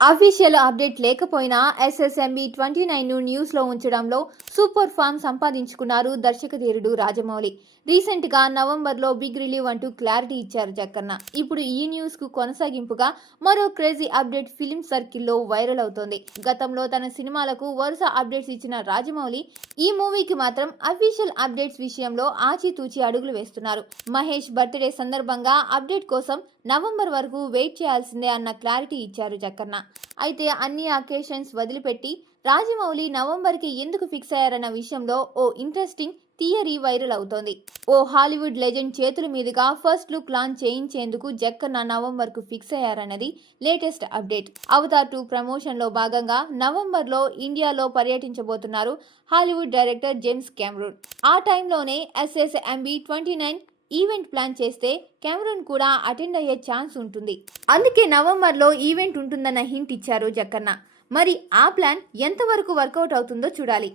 Official update లేకపోయినా SSMB 29 news లో ఉంచడంలో సూపర్ ఫామ్ సంపాదించుకున్నారు దర్శకధీరుడు రాజమౌళి. రీసెంట్ గా నవంబర్ లో బిగ్ రిలీవ్ అంటూ క్లారిటీ ఇచ్చారు జక్కన్న. ఇప్పుడు ఈ న్యూస్ కు కొనసాగింపుగా మరో క్రేజీ అప్డేట్ ఫిల్మ్ సర్కిల్లో వైరల్ అవుతోంది. గతంలో తన సినిమాలకు వరుస అప్డేట్స్ ఇచ్చిన రాజమౌళి ఈ మూవీకి మాత్రం అఫీషియల్ అప్డేట్స్ విషయంలో ఆచితూచి అడుగులు వేస్తున్నారు. మహేష్ బర్త్డే సందర్భంగా అప్డేట్ కోసం నవంబర్ వరకు వెయిట్ చేయాల్సిందే అన్న క్లారిటీ ఇచ్చారు జక్కన్న. అయితే అన్ని అకేషన్స్ వదిలిపెట్టి రాజమౌళి నవంబర్కి ఎందుకు ఫిక్స్ అయ్యారన్న విషయంలో ఓ ఇంట్రెస్టింగ్ థియరీ వైరల్ అవుతోంది. ఓ హాలీవుడ్ లెజెండ్ చేతుల మీదుగా ఫస్ట్ లుక్ లాంచ్ చేయించేందుకు జక్కన్న నవంబర్ కు ఫిక్స్ అయ్యారన్నది లేటెస్ట్ అప్డేట్. అవతార్ 2 ప్రమోషన్ లో భాగంగా నవంబర్ లో ఇండియాలో పర్యటించబోతున్నారు హాలీవుడ్ డైరెక్టర్ జేమ్స్ కెమెరూన్. ఆ టైంలోనే ఎస్ఎస్ఎంబి 29 ఈవెంట్ ప్లాన్ చేస్తే కెమెరూన్ కూడా అటెండ్ అయ్యే ఛాన్స్ ఉంటుంది. అందుకే నవంబర్ లో ఈవెంట్ ఉంటుందన్న హింట్ ఇచ్చారు జక్కన్న. మరి ఆ ప్లాన్ ఎంతవరకు వర్కౌట్ అవుతుందో చూడాలి.